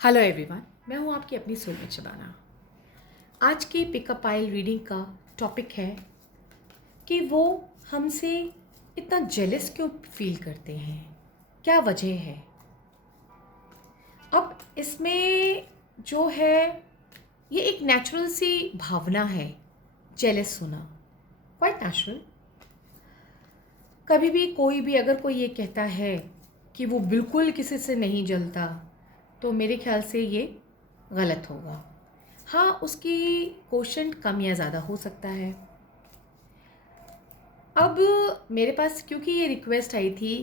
Hello everyone, मैं हूं आपकी अपनी सोलमेट शबाना। आज की पिकअप पाइल रीडिंग का टॉपिक है कि वो हमसे इतना जेलस क्यों फील करते हैं, क्या वजह है। अब इसमें जो है ये एक नेचुरल सी भावना है, जेलस होना, क्वाइट नेचुरल। कभी भी कोई भी अगर कोई ये कहता है कि वो बिल्कुल किसी से नहीं जलता, तो मेरे ख्याल से ये गलत होगा। हाँ, उसकी कोशेंट कम या ज़्यादा हो सकता है। अब मेरे पास क्योंकि ये रिक्वेस्ट आई थी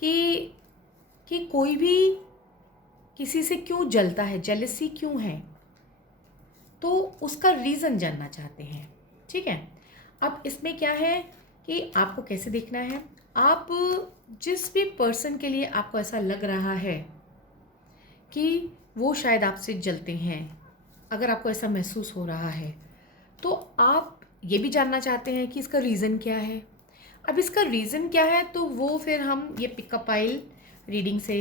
कि कोई भी किसी से क्यों जलता है, जेलसी क्यों है, तो उसका रीज़न जानना चाहते हैं। ठीक है, अब इसमें क्या है कि आपको कैसे देखना है। आप जिस भी पर्सन के लिए आपको ऐसा लग रहा है कि वो शायद आपसे जलते हैं, अगर आपको ऐसा महसूस हो रहा है, तो आप ये भी जानना चाहते हैं कि इसका रीज़न क्या है। अब इसका रीज़न क्या है तो वो फिर हम ये पिकअप पाइल रीडिंग से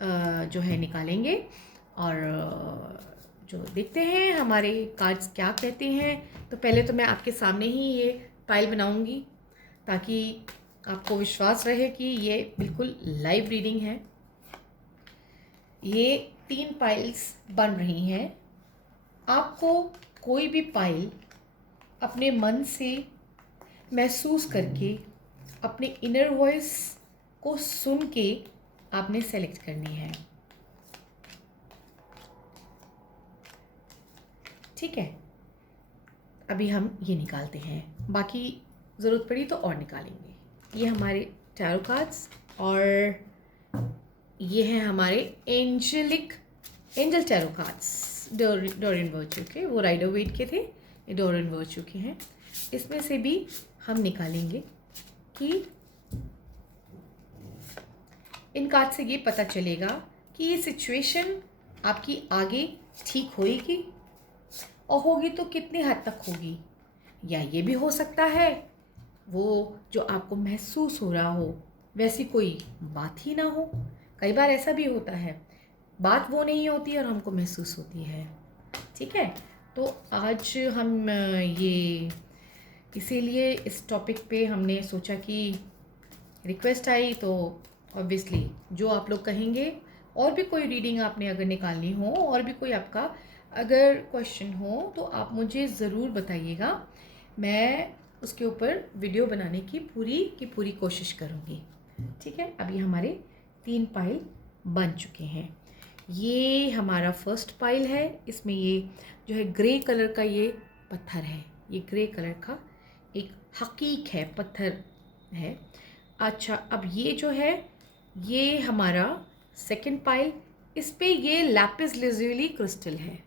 जो है निकालेंगे और जो देखते हैं हमारे कार्ड्स क्या कहते हैं। तो पहले तो मैं आपके सामने ही ये पाइल बनाऊंगी ताकि आपको विश्वास रहे कि ये बिल्कुल लाइव रीडिंग है। ये 3 पाइल्स बन रही हैं। आपको कोई भी पाइल अपने मन से महसूस करके, अपने इनर वॉइस को सुन के आपने सेलेक्ट करनी है। ठीक है, अभी हम ये निकालते हैं, बाकी ज़रूरत पड़ी तो और निकालेंगे। ये हमारे टैरो कार्ड्स और ये हैं हमारे angel tarot cards, Dorian virtue के। वो राइडर वेट के थे, ये डोरियन वर्च्यू के हैं। इसमें से भी हम निकालेंगे कि इन कार्ड से ये पता चलेगा कि ये सिचुएशन आपकी आगे ठीक होएगी, और होगी तो कितनी हद तक होगी। या ये भी हो सकता है वो जो आपको महसूस हो रहा हो वैसी कोई बात ही ना हो। कई बार ऐसा भी होता है, बात वो नहीं होती और हमको महसूस होती है। ठीक है, तो आज हम ये इसीलिए इस टॉपिक पे हमने सोचा कि रिक्वेस्ट आई तो ऑब्वियसली जो आप लोग कहेंगे, और भी कोई रीडिंग आपने अगर निकालनी हो और भी कोई आपका अगर क्वेश्चन हो तो आप मुझे ज़रूर बताइएगा। मैं उसके ऊपर वीडियो बनाने की पूरी कोशिश करूँगी। ठीक है, अभी हमारे 3 पाइल बन चुके हैं। ये हमारा फर्स्ट पाइल है। इसमें ये जो है ग्रे कलर का ये पत्थर है, ये ग्रे कलर का एक हकीक है, पत्थर है। अच्छा, अब ये जो है ये हमारा सेकंड पाइल, इस पे ये लैपिस lazuli क्रिस्टल है।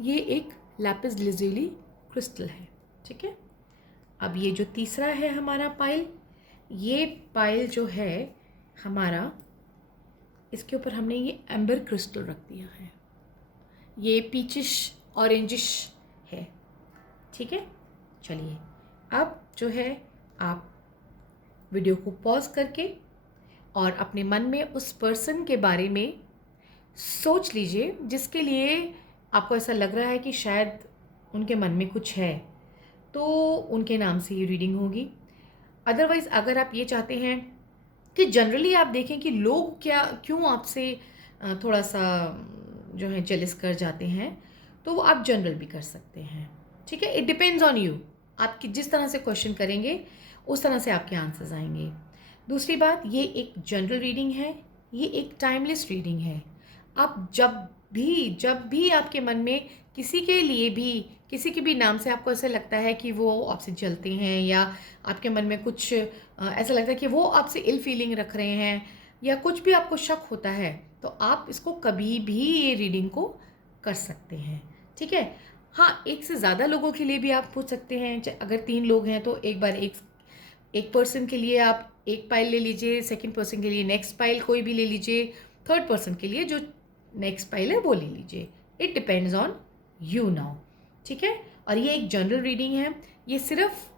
ये एक लैपिस lazuli क्रिस्टल है। ठीक है, अब ये जो तीसरा है हमारा पाइल, ये पाइल जो है हमारा, इसके ऊपर हमने ये एम्बर क्रिस्टल रख दिया है। ये पीचिश ऑरेंजिश है। ठीक है, चलिए अब जो है आप वीडियो को पॉज करके और अपने मन में उस पर्सन के बारे में सोच लीजिए जिसके लिए आपको ऐसा लग रहा है कि शायद उनके मन में कुछ है, तो उनके नाम से ये रीडिंग होगी। अदरवाइज़ अगर आप ये चाहते हैं कि जनरली आप देखें कि लोग क्या क्यों आपसे थोड़ा सा जो है जेलस कर जाते हैं, तो वो आप जनरल भी कर सकते हैं। ठीक है, इट डिपेंड्स ऑन यू। आपकी जिस तरह से क्वेश्चन करेंगे उस तरह से आपके आंसर्स आएंगे। दूसरी बात, ये एक जनरल रीडिंग है, ये एक टाइमलेस रीडिंग है। आप जब भी आपके मन में किसी के लिए भी, किसी के भी नाम से आपको ऐसा लगता है कि वो आपसे जलते हैं, या आपके मन में कुछ ऐसा लगता है कि वो आपसे इल फीलिंग रख रहे हैं, या कुछ भी आपको शक होता है, तो आप इसको कभी भी ये रीडिंग को कर सकते हैं। ठीक है, हाँ, एक से ज़्यादा लोगों के लिए भी आप पूछ सकते हैं। अगर 3 लोग हैं तो एक बार एक पर्सन के लिए आप एक पाइल ले लीजिए, सेकंड पर्सन के लिए नेक्स्ट पाइल कोई भी ले लीजिए, थर्ड पर्सन के लिए जो नेक्स्ट पाइल है वो ले लीजिए। It depends on you now. ठीक है, और ये एक जनरल रीडिंग है। ये सिर्फ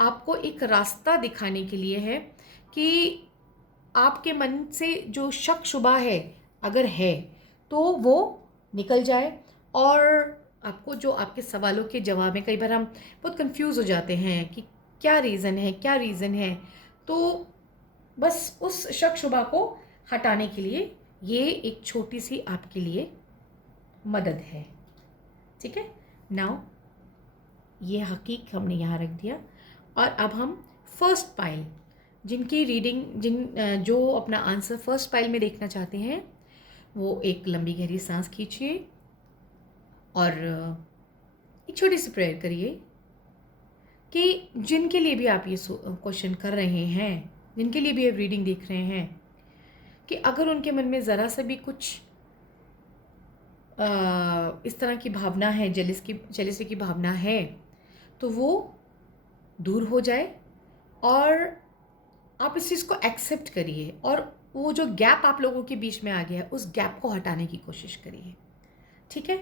आपको एक रास्ता दिखाने के लिए है कि आपके मन से जो शक शुबा है अगर है, तो वो निकल जाए। और आपको जो आपके सवालों के जवाब में कई बार हम बहुत कंफ्यूज हो जाते हैं कि क्या रीज़न है, क्या रीज़न है, तो बस उस शक शुबा को हटाने के लिए ये एक छोटी सी आपके लिए मदद है। ठीक है, नाउ ये हकीक हमने यहाँ रख दिया। और अब हम फर्स्ट पाइल, जिनकी रीडिंग जो अपना आंसर फर्स्ट पाइल में देखना चाहते हैं, वो एक लंबी गहरी सांस खींचिए और एक छोटी सी प्रेयर करिए कि जिनके लिए भी आप ये क्वेश्चन कर रहे हैं, जिनके लिए भी आप रीडिंग देख रहे हैं, कि अगर उनके मन में ज़रा सा भी कुछ इस तरह की भावना है, जेलसी की भावना है, तो वो दूर हो जाए और आप इस चीज़ को एक्सेप्ट करिए और वो जो गैप आप लोगों के बीच में आ गया है, उस गैप को हटाने की कोशिश करिए। ठीक है,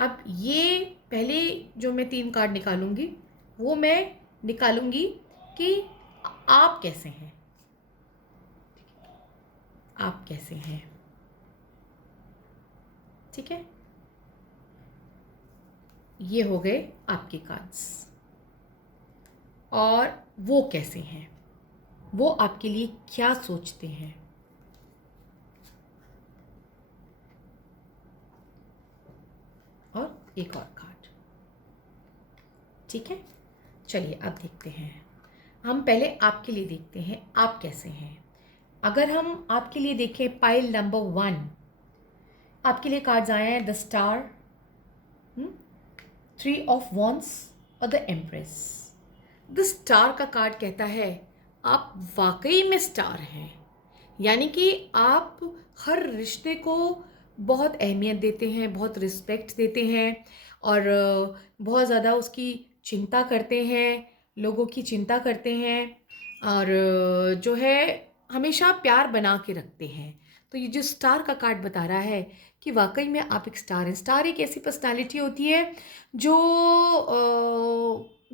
अब ये पहले जो मैं 3 कार्ड निकालूंगी, वो मैं निकालूंगी कि आप कैसे हैं, आप कैसे हैं। ठीक है, ये हो गए आपके कार्ड्स। और वो कैसे हैं, वो आपके लिए क्या सोचते हैं। और एक और कार्ड। ठीक है, चलिए अब देखते हैं। हम पहले आपके लिए देखते हैं, आप कैसे हैं। अगर हम आपके लिए देखें पाइल नंबर 1, आपके लिए कार्ड्स आए हैं द स्टार, 3 ऑफ वॉन्ड्स और द एम्प्रेस। द स्टार का कार्ड कहता है आप वाकई में स्टार हैं, यानी कि आप हर रिश्ते को बहुत अहमियत देते हैं, बहुत रिस्पेक्ट देते हैं और बहुत ज़्यादा उसकी चिंता करते हैं, लोगों की चिंता करते हैं और जो है हमेशा प्यार बना के रखते हैं। तो ये जो स्टार का कार्ड बता रहा है कि वाकई में आप एक स्टार हैं। स्टार एक ऐसी पर्सनालिटी होती है जो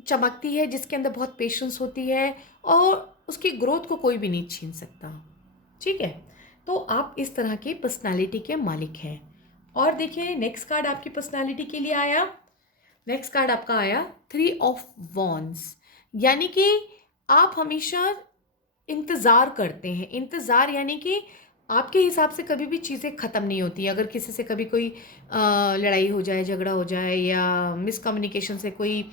चमकती है, जिसके अंदर बहुत पेशेंस होती है और उसकी ग्रोथ को कोई भी नहीं छीन सकता। ठीक है, तो आप इस तरह की पर्सनालिटी के मालिक हैं। और देखिए नेक्स्ट कार्ड आपकी पर्सनालिटी के लिए आया, नेक्स्ट कार्ड आपका आया 3 ऑफ वॉन्ड्स, यानी कि आप हमेशा इंतज़ार करते हैं। इंतज़ार यानी कि आपके हिसाब से कभी भी चीज़ें ख़त्म नहीं होती। अगर किसी से कभी कोई लड़ाई हो जाए, झगड़ा हो जाए या मिसकम्युनिकेशन से कोई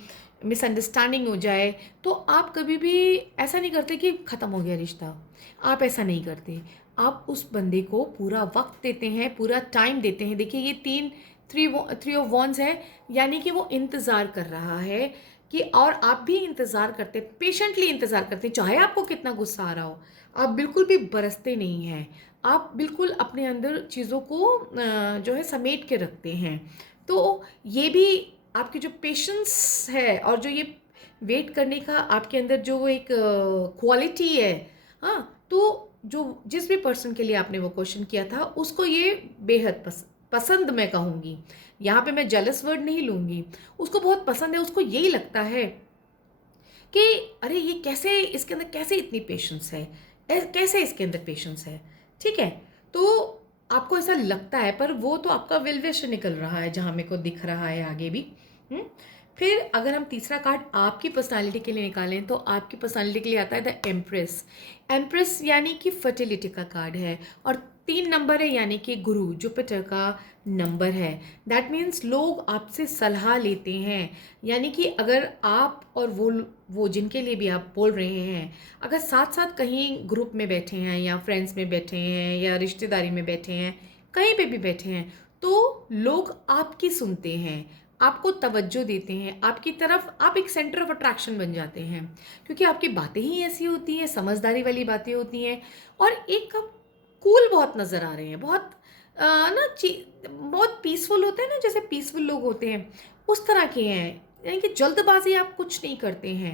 मिसअंडरस्टैंडिंग हो जाए, तो आप कभी भी ऐसा नहीं करते कि ख़त्म हो गया रिश्ता। आप ऐसा नहीं करते, आप उस बंदे को पूरा वक्त देते हैं, पूरा टाइम देते हैं। देखिए ये 3 ऑफ वॉन्ड्स है, यानी कि वो इंतज़ार कर रहा है कि, और आप भी इंतज़ार करते, पेशेंटली इंतज़ार करते, चाहे आपको कितना गुस्सा आ रहा हो। आप बिल्कुल भी बरसते नहीं हैं, आप बिल्कुल अपने अंदर चीज़ों को जो है समेट के रखते हैं। तो ये भी आपकी जो पेशेंस है और जो ये वेट करने का आपके अंदर जो एक क्वालिटी है, हाँ, तो जो जिस भी पर्सन के लिए आपने वो क्वेश्चन किया था उसको ये बेहद पसंद मैं कहूँगी। यहाँ पे मैं जेलस वर्ड नहीं लूँगी, उसको बहुत पसंद है। उसको यही लगता है कि अरे ये कैसे, इसके अंदर कैसे इतनी पेशेंस है, कैसे इसके अंदर पेशेंस है। ठीक है, तो आपको ऐसा लगता है, पर वो तो आपका विल विश निकल रहा है जहाँ मेरे को दिख रहा है आगे भी। फिर अगर हम तीसरा कार्ड आपकी पर्सनालिटी के लिए निकालें तो आपकी पर्सनालिटी के लिए आता है द एम्प्रेस। एम्प्रेस यानी कि फर्टिलिटी का कार्ड है और 3 नंबर है, यानी कि गुरु जुपिटर का नंबर है। दैट मीन्स लोग आपसे सलाह लेते हैं, यानी कि अगर आप और वो जिनके लिए भी आप बोल रहे हैं, अगर साथ साथ कहीं ग्रुप में बैठे हैं या फ्रेंड्स में बैठे हैं या रिश्तेदारी में बैठे हैं, कहीं पे भी बैठे हैं, तो लोग आपकी सुनते हैं, आपको तवज्जो देते हैं, आपकी तरफ आप एक सेंटर ऑफ अट्रैक्शन बन जाते हैं, क्योंकि आपकी बातें ही ऐसी होती हैं, समझदारी वाली बातें होती हैं और एक आप कूल बहुत नज़र आ रहे हैं, बहुत बहुत पीसफुल होते हैं ना, जैसे पीसफुल लोग होते हैं उस तरह के हैं, यानी कि जल्दबाजी आप कुछ नहीं करते हैं।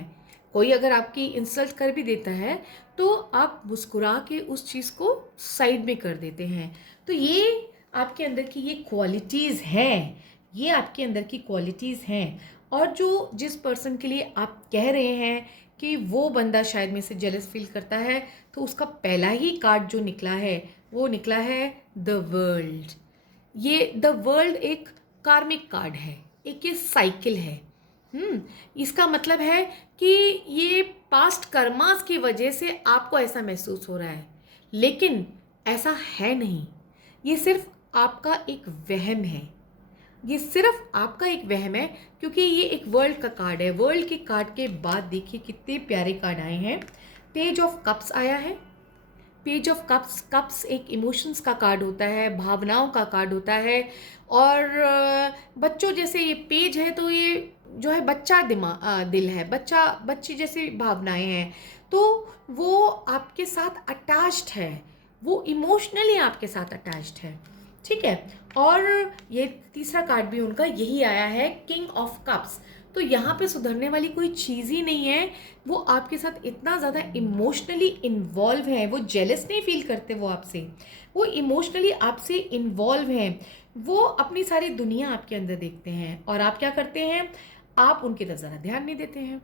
कोई अगर आपकी इंसल्ट कर भी देता है तो आप मुस्कुरा के उस चीज़ को साइड में कर देते हैं। तो ये आपके अंदर की ये क्वालिटीज़ हैं, ये आपके अंदर की क्वालिटीज़ हैं। और जो जिस पर्सन के लिए आप कह रहे हैं कि वो बंदा शायद में से जेलस फील करता है, तो उसका पहला ही कार्ड जो निकला है वो निकला है द वर्ल्ड, ये द वर्ल्ड एक कार्मिक कार्ड है, एक ये साइकिल है। इसका मतलब है कि ये पास्ट कर्मास की वजह से आपको ऐसा महसूस हो रहा है, लेकिन ऐसा है नहीं। ये सिर्फ आपका एक वहम है, ये सिर्फ आपका एक वहम है, क्योंकि ये एक वर्ल्ड का कार्ड है। वर्ल्ड के कार्ड के बाद देखिए कितने प्यारे कार्ड आए हैं। पेज ऑफ कप्स आया है। पेज ऑफ कप्स, कप्स एक इमोशंस का कार्ड होता है, भावनाओं का कार्ड होता है। और बच्चों जैसे ये पेज है, तो ये जो है बच्चा दिल है, बच्ची जैसी भावनाएं हैं, तो वो आपके साथ अटैच्ड है, वो इमोशनली आपके साथ अटैच्ड है। ठीक है। और ये तीसरा कार्ड भी उनका यही आया है, किंग ऑफ कप्स। तो यहाँ पे सुधरने वाली कोई चीज़ ही नहीं है। वो आपके साथ इतना ज़्यादा इमोशनली इन्वॉल्व है, वो जेलस नहीं फील करते वो आपसे, वो इमोशनली आपसे इन्वॉल्व हैं। वो अपनी सारी दुनिया आपके अंदर देखते हैं, और आप क्या करते हैं, आप उनकी तरफ ज़रा ध्यान नहीं देते हैं,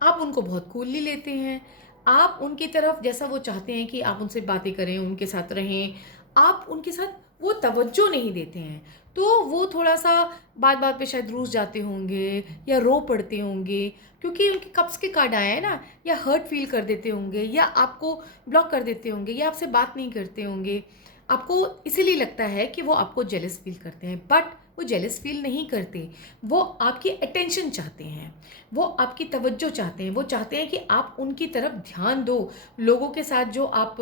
आप उनको बहुत कूलली लेते हैं। आप उनकी तरफ जैसा वो चाहते हैं कि आप उनसे बातें करें, उनके साथ रहें, आप उनके साथ वो तवज्जो नहीं देते हैं। तो वो थोड़ा सा बात बात पे शायद रूठ जाते होंगे या रो पड़ते होंगे, क्योंकि उनके कप्स के कार्ड आए हैं ना, या हर्ट फील कर देते होंगे, या आपको ब्लॉक कर देते होंगे, या आपसे बात नहीं करते होंगे। आपको इसीलिए लगता है कि वो आपको जेलस फील करते हैं, बट वो जेलस फील नहीं करते। वो आपकी अटेंशन चाहते हैं, वो आपकी तवज्जो चाहते हैं, वो चाहते हैं कि आप उनकी तरफ ध्यान दो। लोगों के साथ जो आप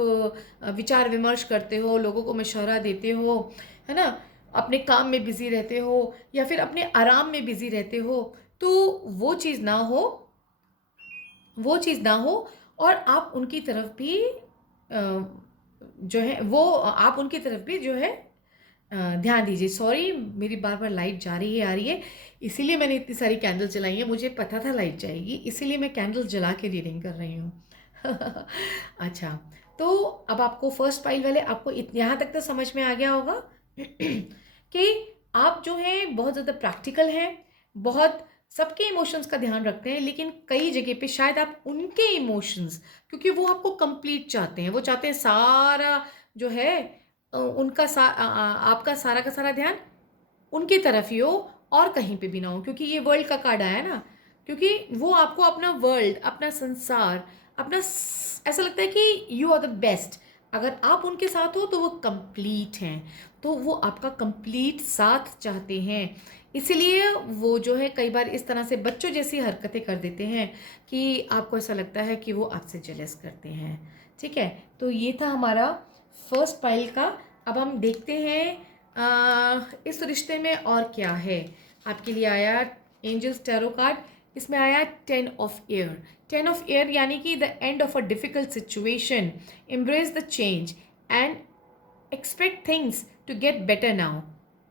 विचार विमर्श करते हो, लोगों को मशवरा देते हो, है ना, अपने काम में बिज़ी रहते हो, या फिर अपने आराम में बिज़ी रहते हो, तो वो चीज़ ना हो, वो चीज़ ना हो। और आप उनकी तरफ भी जो है वो आप उनकी तरफ भी जो है ध्यान दीजिए। सॉरी, मेरी बार बार लाइट जा रही है, आ रही है, इसीलिए मैंने इतनी सारी कैंडल जलाई हैं। मुझे पता था लाइट जाएगी, इसीलिए मैं कैंडल जला के रीडिंग कर रही हूँ। अच्छा, तो अब आपको फर्स्ट पाइल वाले, आपको यहाँ तक तो समझ में आ गया होगा कि आप जो है बहुत ज़्यादा प्रैक्टिकल हैं, बहुत सबके इमोशंस का ध्यान रखते हैं, लेकिन कई जगह पे शायद आप उनके इमोशंस, क्योंकि वो आपको कंप्लीट चाहते हैं, वो चाहते हैं सारा जो है आपका सारा का सारा ध्यान उनकी तरफ ही हो, और कहीं पे भी ना हो, क्योंकि ये वर्ल्ड का कार्ड आया है ना, क्योंकि वो आपको अपना वर्ल्ड, अपना संसार, ऐसा लगता है कि यू आर द बेस्ट। अगर आप उनके साथ हो तो वो कंप्लीट हैं, तो वो आपका कंप्लीट साथ चाहते हैं। इसलिए वो जो है कई बार इस तरह से बच्चों जैसी हरकतें कर देते हैं कि आपको ऐसा लगता है कि वो आपसे जेलस करते हैं। ठीक है, तो ये था हमारा फर्स्ट पाइल का। अब हम देखते हैं इस रिश्ते में और क्या है। आपके लिए आया एंजल्स टैरो कार्ड, इसमें आया 10 ऑफ एयर। 10 ऑफ एयर यानी कि the end of a difficult situation, embrace the change and expect things to get better now,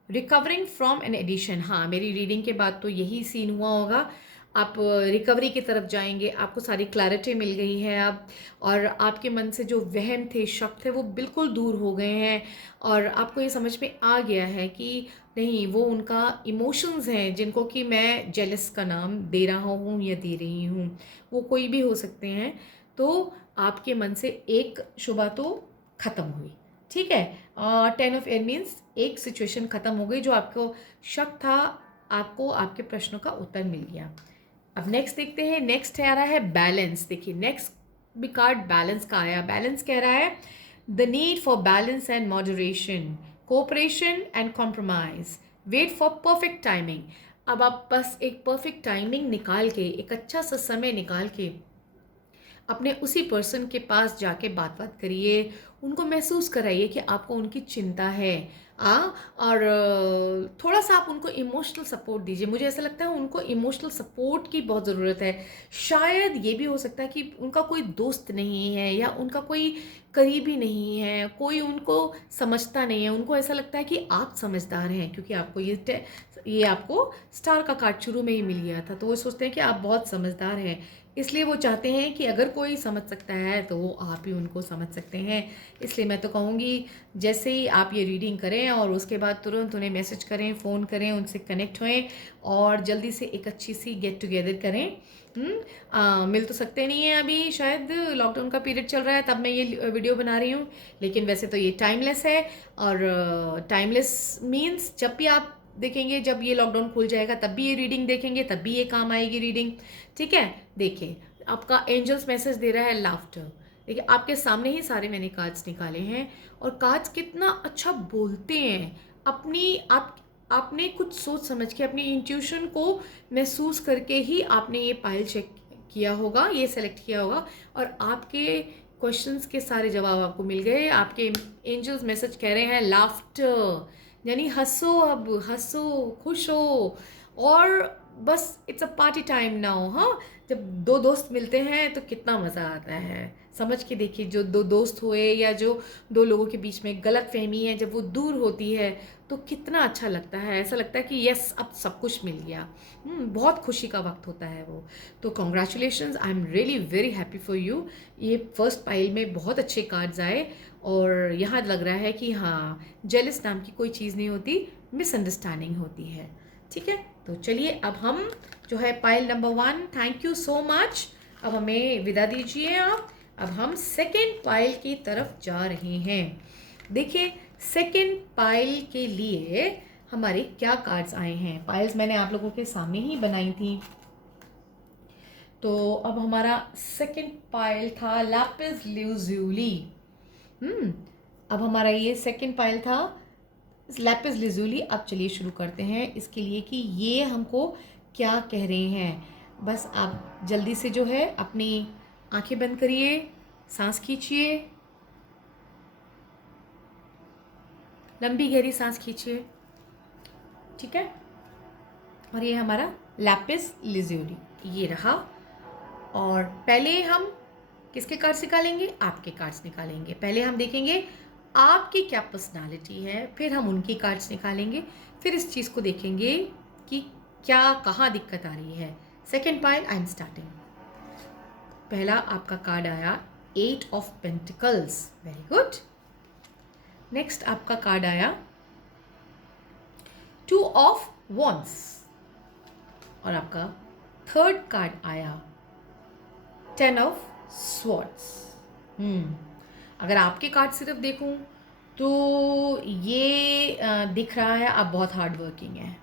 recovering from an addition. हाँ, मेरी रीडिंग के बाद तो यही सीन हुआ होगा, आप रिकवरी की तरफ जाएंगे, आपको सारी क्लैरिटी मिल गई है अब, और आपके मन से जो वहम थे, शक थे, वो बिल्कुल दूर हो गए हैं, और आपको ये समझ में आ गया है कि नहीं, वो उनका इमोशंस हैं जिनको कि मैं जेलस का नाम दे रहा हूँ या दे रही हूँ, वो कोई भी हो सकते हैं। तो आपके मन से एक शुबा तो ख़त्म हुई। ठीक है, 10 ऑफ एयर मीन्स एक सिचुएशन ख़त्म हो गई, जो आपको शक था, आपको आपके प्रश्नों का उत्तर मिल गया। अब नेक्स्ट देखते हैं, नेक्स्ट आ रहा है बैलेंस। देखिए नेक्स्ट भी कार्ड बैलेंस का आया। बैलेंस कह रहा है the need for balance and moderation, cooperation and compromise, wait for perfect timing. अब आप बस एक परफेक्ट टाइमिंग निकाल के, एक अच्छा सा समय निकाल के अपने उसी पर्सन के पास जाके बात करिए, उनको महसूस कराइए कि आपको उनकी चिंता है। और थोड़ा सा आप उनको इमोशनल सपोर्ट दीजिए। मुझे ऐसा लगता है उनको इमोशनल सपोर्ट की बहुत ज़रूरत है। शायद ये भी हो सकता है कि उनका कोई दोस्त नहीं है, या उनका कोई करीबी नहीं है, कोई उनको समझता नहीं है। उनको ऐसा लगता है कि आप समझदार हैं, क्योंकि आपको ये आपको स्टार का कार्ड शुरू में ही मिल गया था, तो वो सोचते हैं कि आप बहुत समझदार हैं, इसलिए वो चाहते हैं कि अगर कोई समझ सकता है तो वो आप ही उनको समझ सकते हैं। इसलिए मैं तो कहूँगी जैसे ही आप ये रीडिंग करें और उसके बाद तुरंत उन्हें मैसेज करें, फ़ोन करें, उनसे कनेक्ट होएं और जल्दी से एक अच्छी सी गेट टुगेदर करें। मिल तो सकते नहीं हैं अभी, शायद लॉकडाउन का पीरियड चल रहा है तब मैं ये वीडियो बना रही हूँ, लेकिन वैसे तो ये टाइमलेस है। और टाइमलेस मीन्स जब भी आप देखेंगे, जब ये लॉकडाउन खुल जाएगा तब भी ये रीडिंग देखेंगे, तब भी ये काम आएगी रीडिंग। ठीक है, देखिए आपका एंजल्स मैसेज दे रहा है लाफ्टर। देखिए आपके सामने ही सारे मैंने कार्ड्स निकाले हैं और कार्ड्स कितना अच्छा बोलते हैं। अपनी आपने कुछ सोच समझ के, अपनी इंट्यूशन को महसूस करके ही आपने ये पाइल चेक किया होगा, ये सेलेक्ट किया होगा और आपके क्वेश्चंस के सारे जवाब आपको मिल गए। आपके एंजल्स मैसेज कह रहे हैं लाफ्टर, यानी हंसो, अब हंसो, खुश हो और बस it's a party time now. हाँ, जब दो दोस्त मिलते हैं तो कितना मज़ा आता है। समझ के देखिए, जो दो दोस्त हुए या जो दो लोगों के बीच में गलत फहमी है, जब वो दूर होती है तो कितना अच्छा लगता है। ऐसा लगता है कि यस, अब सब कुछ मिल गया। बहुत खुशी का वक्त होता है वो। तो congratulations, I am really very happy for you. ये फर्स्ट पाइल में बहुत अच्छे कार्ड्स आए और यहाँ लग रहा है कि हाँ, जेलस नाम की कोई चीज़ नहीं होती, मिसअंडरस्टैंडिंग होती है। ठीक है, तो चलिए अब हम जो है pile number 1, thank you so much, अब हमें विदा दीजिए आप। अब हम सेकेंड पाइल की तरफ जा रहे हैं। देखिए सेकेंड पाइल के लिए हमारे क्या कार्ड्स आए हैं। पाइल्स मैंने आप लोगों के सामने ही बनाई थी। तो अब हमारा सेकेंड पाइल था लैपिस lazuli। अब हमारा ये सेकेंड पाइल था लैपिस lazuli। अब चलिए शुरू करते हैं इसके लिए कि ये हमको क्या कह रहे हैं। बस आप जल्दी से जो है अपनी आंखें बंद करिए, सांस खींचिए, लंबी गहरी सांस खींचिए। ठीक है, और ये हमारा लैपिस lazuli ये रहा। और पहले हम किसके कार्ड्स निकालेंगे? आपके कार्ड्स निकालेंगे। पहले हम देखेंगे आपकी क्या पर्सनालिटी है, फिर हम उनकी कार्ड्स निकालेंगे, फिर इस चीज़ को देखेंगे कि क्या कहाँ दिक्कत आ रही है। Second pile, I am starting. पहला आपका कार्ड आया 8 of pentacles, very good. Next आपका कार्ड आया 2 ऑफ वॉन्ड्स और आपका थर्ड कार्ड आया 10 ऑफ स्वॉर्ड्स। अगर आपके कार्ड सिर्फ देखूं तो ये दिख रहा है आप बहुत हार्ड वर्किंग हैं,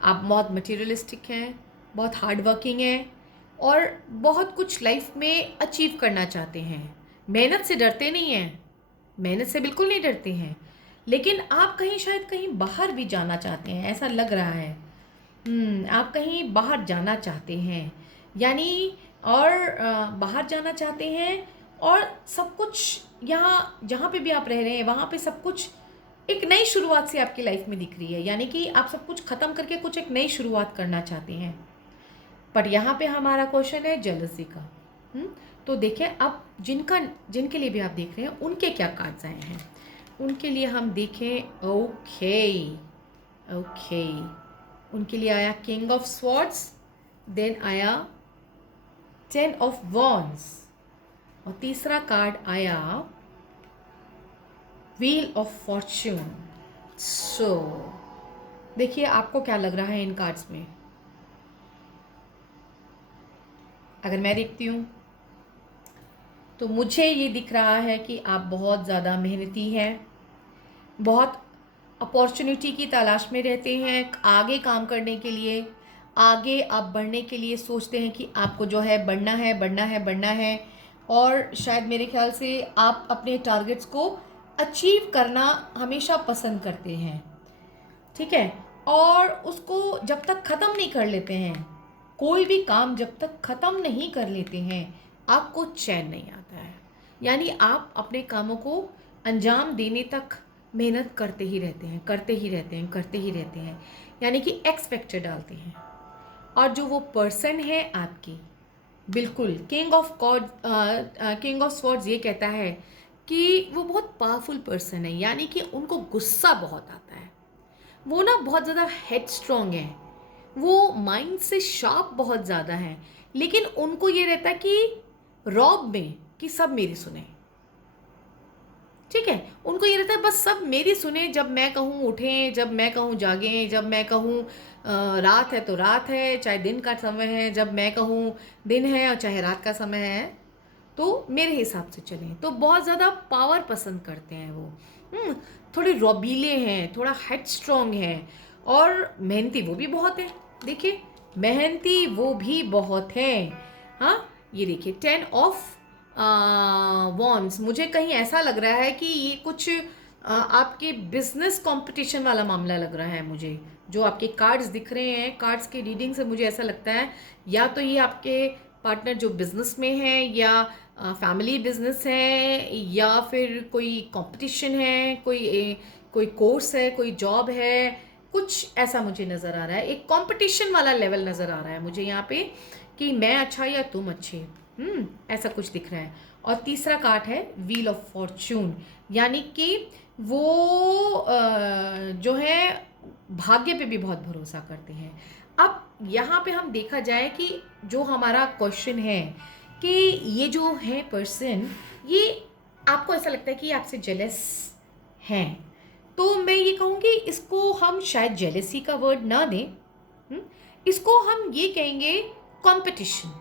आप बहुत मटेरियलिस्टिक हैं, बहुत हार्ड वर्किंग हैं और बहुत कुछ लाइफ में अचीव करना चाहते हैं। मेहनत से डरते नहीं हैं, मेहनत से बिल्कुल नहीं डरते हैं, लेकिन आप कहीं शायद कहीं बाहर भी जाना चाहते हैं, ऐसा लग रहा है। आप कहीं बाहर जाना चाहते हैं, यानी और बाहर जाना चाहते हैं और सब कुछ यहाँ जहाँ पे भी आप रह रहे हैं वहाँ पे सब कुछ एक नई शुरुआत से आपकी लाइफ में दिख रही है, यानी कि आप सब कुछ ख़त्म करके कुछ एक नई शुरुआत करना चाहते हैं। पर यहाँ पे हमारा क्वेश्चन है जेलसी का। तो देखें अब जिनके लिए भी आप देख रहे हैं उनके क्या कार्ड्स आए हैं, उनके लिए हम देखें। ओके, उनके लिए आया किंग ऑफ स्वॉर्ड्स, देन आया 10 ऑफ वॉन्ड्स और तीसरा कार्ड आया व्हील ऑफ फॉर्च्यून। सो देखिए आपको क्या लग रहा है इन कार्ड्स में। अगर मैं देखती हूँ तो मुझे ये दिख रहा है कि आप बहुत ज़्यादा मेहनती हैं, बहुत अपॉर्चुनिटी की तलाश में रहते हैं, आगे काम करने के लिए, आगे आप बढ़ने के लिए सोचते हैं कि आपको जो है बढ़ना है और शायद मेरे ख्याल से आप अपने टारगेट्स को अचीव करना हमेशा पसंद करते हैं। ठीक है, और उसको जब तक ख़त्म नहीं कर लेते हैं, कोई भी काम जब तक ख़त्म नहीं कर लेते हैं आपको चैन नहीं आता है। यानी आप अपने कामों को अंजाम देने तक मेहनत करते ही रहते हैं, यानी कि एक्स फैक्टर डालते हैं। और जो वो पर्सन है आपकी, बिल्कुल किंग ऑफ स्वॉर्ड्स ये कहता है कि वो बहुत पावरफुल पर्सन है, यानी कि उनको गुस्सा बहुत आता है, वो ना बहुत ज़्यादा हेडस्ट्रॉन्ग है, वो माइंड से शार्प बहुत ज़्यादा है, लेकिन उनको ये रहता है कि रॉब में कि सब मेरी सुने, ठीक है। उनको ये रहता है बस सब मेरी सुने, जब मैं कहूँ उठें, जब मैं कहूँ जागें, जब मैं कहूँ रात है तो रात है, चाहे दिन का समय है, जब मैं कहूँ दिन है और चाहे रात का समय है, तो मेरे हिसाब से चलें। तो बहुत ज़्यादा पावर पसंद करते हैं वो। थोड़े रौबीले हैं, थोड़ा हेड स्ट्रॉन्ग हैं, और मेहनती वो भी बहुत है। देखिए, मेहनती वो भी बहुत हैं। हाँ, ये देखिए 10 ऑफ वॉन्ड्स, मुझे कहीं ऐसा लग रहा है कि ये कुछ आपके बिजनेस कंपटीशन वाला मामला लग रहा है मुझे। जो आपके कार्ड्स दिख रहे हैं, कार्ड्स की रीडिंग से मुझे ऐसा लगता है या तो ये आपके पार्टनर जो बिजनेस में है, या फैमिली बिजनेस है, या फिर कोई कंपटीशन है, कोई कोर्स है, कोई जॉब है, कुछ ऐसा मुझे नज़र आ रहा है। एक कंपटीशन वाला लेवल नज़र आ रहा है मुझे यहाँ पे कि मैं अच्छा या तुम अच्छे, ऐसा कुछ दिख रहा है। और तीसरा कार्ड है व्हील ऑफ फॉर्च्यून, यानी कि वो जो है भाग्य पे भी बहुत भरोसा करते हैं। अब यहाँ पे हम देखा जाए कि जो हमारा क्वेश्चन है कि ये जो है पर्सन, ये आपको ऐसा लगता है कि आपसे जेलस हैं, तो मैं ये कहूँगी इसको हम शायद जेलसी का वर्ड ना दें, इसको हम ये कहेंगे कंपटीशन।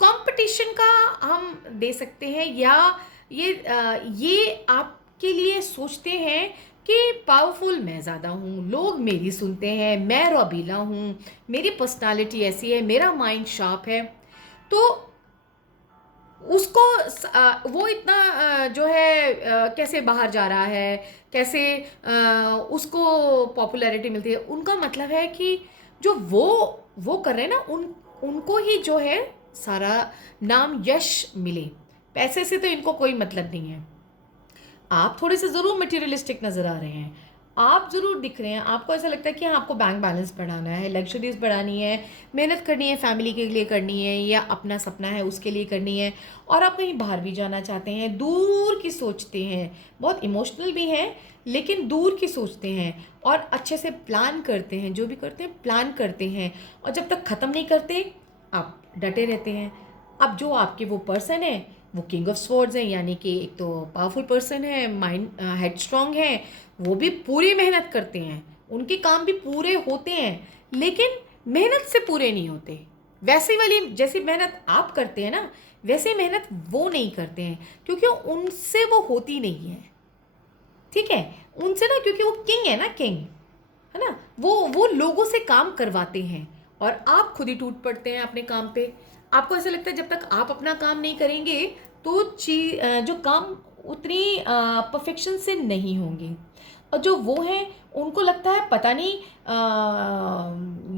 कंपटीशन का हम दे सकते हैं, या ये आपके लिए सोचते हैं कि पावरफुल मैं ज़्यादा हूँ, लोग मेरी सुनते हैं, मैं रौबीला हूँ, मेरी पर्सनालिटी ऐसी है, मेरा माइंड शार्प है, तो उसको वो इतना जो है कैसे बाहर जा रहा है, कैसे उसको पॉपुलैरिटी मिलती है। उनका मतलब है कि जो वो कर रहे हैं ना, उनको ही जो है सारा नाम यश मिले, पैसे से तो इनको कोई मतलब नहीं है। आप थोड़े से ज़रूर मटेरियलिस्टिक नज़र आ रहे हैं, आप ज़रूर दिख रहे हैं, आपको ऐसा लगता है कि हाँ, आपको बैंक बैलेंस बढ़ाना है, लग्जरीज बढ़ानी है, मेहनत करनी है, फैमिली के लिए करनी है, या अपना सपना है उसके लिए करनी है, और आप कहीं बाहर भी जाना चाहते हैं, दूर की सोचते हैं, बहुत इमोशनल भी हैं, लेकिन दूर की सोचते हैं, और अच्छे से प्लान करते हैं, जो भी करते हैं प्लान करते हैं, और जब तक ख़त्म नहीं करते आप डटे रहते हैं। अब जो आपके वो पर्सन है वो किंग ऑफ स्वॉर्ड्स हैं, यानी कि एक तो पावरफुल पर्सन है, माइंड हेड स्ट्रॉन्ग है, वो भी पूरी मेहनत करते हैं, उनके काम भी पूरे होते हैं, लेकिन मेहनत से पूरे नहीं होते। वैसे वाली जैसी मेहनत आप करते हैं ना, वैसे मेहनत वो नहीं करते हैं, क्योंकि उनसे वो होती नहीं है, ठीक है। उनसे ना, क्योंकि वो किंग है ना, किंग है ना, वो लोगों से काम करवाते हैं, और आप खुद ही टूट पड़ते हैं अपने काम पे। आपको ऐसा लगता है जब तक आप अपना काम नहीं करेंगे तो जो काम उतनी परफेक्शन से नहीं होंगे, और जो वो हैं उनको लगता है पता नहीं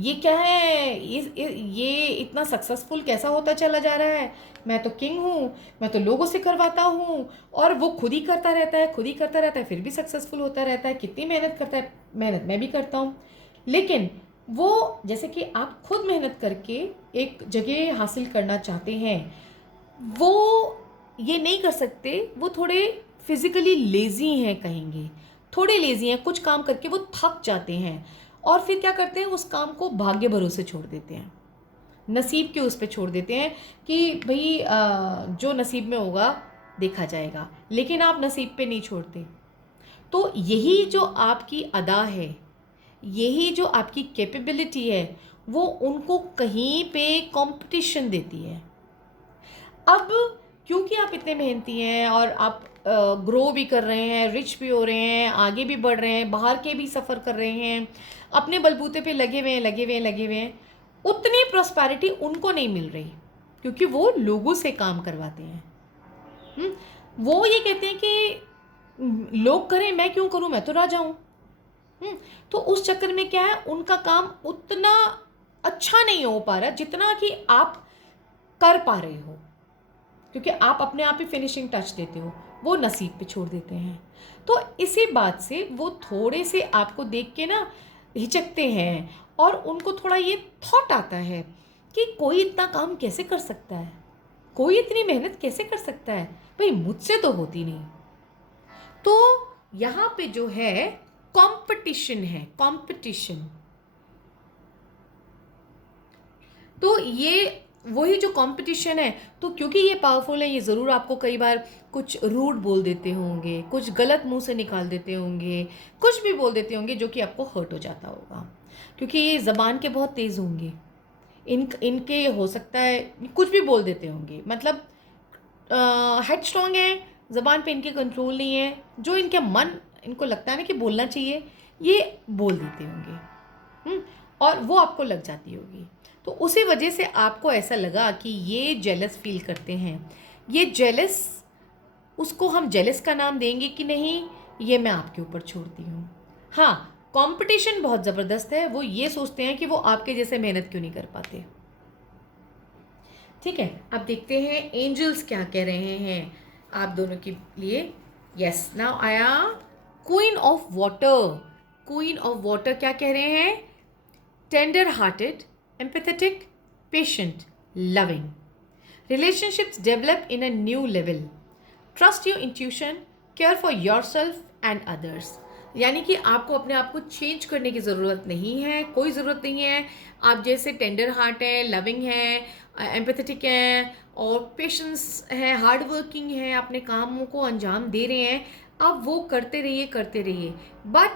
ये क्या है, ये इतना सक्सेसफुल कैसा होता चला जा रहा है, मैं तो किंग हूँ, मैं तो लोगों से करवाता हूँ, और वो खुद ही करता रहता है, खुद ही करता रहता है, फिर भी सक्सेसफुल होता रहता है। कितनी मेहनत करता है, मेहनत मैं भी करता हूँ, लेकिन वो जैसे कि आप खुद मेहनत करके एक जगह हासिल करना चाहते हैं, वो ये नहीं कर सकते, वो थोड़े फिज़िकली लेज़ी हैं कहेंगे, थोड़े लेज़ी हैं, कुछ काम करके वो थक जाते हैं, और फिर क्या करते हैं, उस काम को भाग्य भरोसे छोड़ देते हैं, नसीब के उस पे छोड़ देते हैं कि भाई जो नसीब में होगा देखा जाएगा, लेकिन आप नसीब पे नहीं छोड़ते। तो यही जो आपकी अदा है, यही जो आपकी कैपेबिलिटी है, वो उनको कहीं पे कंपटीशन देती है। अब क्योंकि आप इतने मेहनती हैं, और आप ग्रो भी कर रहे हैं, रिच भी हो रहे हैं, आगे भी बढ़ रहे हैं, बाहर के भी सफ़र कर रहे हैं, अपने बलबूते पे लगे हुए हैं, लगे हुए हैं, लगे हुए हैं, उतनी प्रॉस्पेरिटी उनको नहीं मिल रही, क्योंकि वो लोगों से काम करवाते हैं। वो ये कहते हैं कि लोग करें, मैं क्यों करूं, मैं तो राजा हूं। तो उस चक्कर में क्या है, उनका काम उतना अच्छा नहीं हो पा रहा जितना कि आप कर पा रहे हो, क्योंकि आप अपने आप ही फिनिशिंग टच देते हो, वो नसीब पे छोड़ देते हैं। तो इसी बात से वो थोड़े से आपको देख के ना हिचकते हैं, और उनको थोड़ा ये थॉट आता है कि कोई इतना काम कैसे कर सकता है, कोई इतनी मेहनत कैसे कर सकता है, भाई मुझसे तो होती नहीं। तो यहाँ पे जो है कंपटीशन है, कंपटीशन। तो ये वही जो कंपटीशन है, तो क्योंकि ये पावरफुल है, ये ज़रूर आपको कई बार कुछ रूड बोल देते होंगे, कुछ गलत मुंह से निकाल देते होंगे, कुछ भी बोल देते होंगे जो कि आपको हर्ट हो जाता होगा, क्योंकि ये ज़बान के बहुत तेज़ होंगे। इनके हो सकता है कुछ भी बोल देते होंगे, मतलब हेड स्ट्रॉन्ग है, ज़बान पे इनके कंट्रोल नहीं है, जो इनके मन इनको लगता है ना कि बोलना चाहिए, ये बोल देते होंगे। और वो आपको लग जाती होगी, तो उसी वजह से आपको ऐसा लगा कि ये जेलस फील करते हैं। ये जेलस, उसको हम जेलस का नाम देंगे कि नहीं, ये मैं आपके ऊपर छोड़ती हूँ। हाँ, कंपटीशन बहुत ज़बरदस्त है, वो ये सोचते हैं कि वो आपके जैसे मेहनत क्यों नहीं कर पाते। ठीक है, अब देखते हैं एंजल्स क्या कह रहे हैं आप दोनों के लिए। यस, नाउ आया queen of water. Queen of water क्या कह रहे हैं? Tender hearted, empathetic, patient, loving. Relationships develop in a new level. Trust your intuition, care for yourself and others. यानी कि आपको अपने आप को चेंज करने की ज़रूरत नहीं है, कोई ज़रूरत नहीं है। आप जैसे टेंडर हार्ट है, लविंग है, एम्पैथेटिक है और पेशेंस है, हार्ड वर्किंग है, अपने कामों को अंजाम दे रहे हैं, आप वो करते रहिए, करते रहिए। बट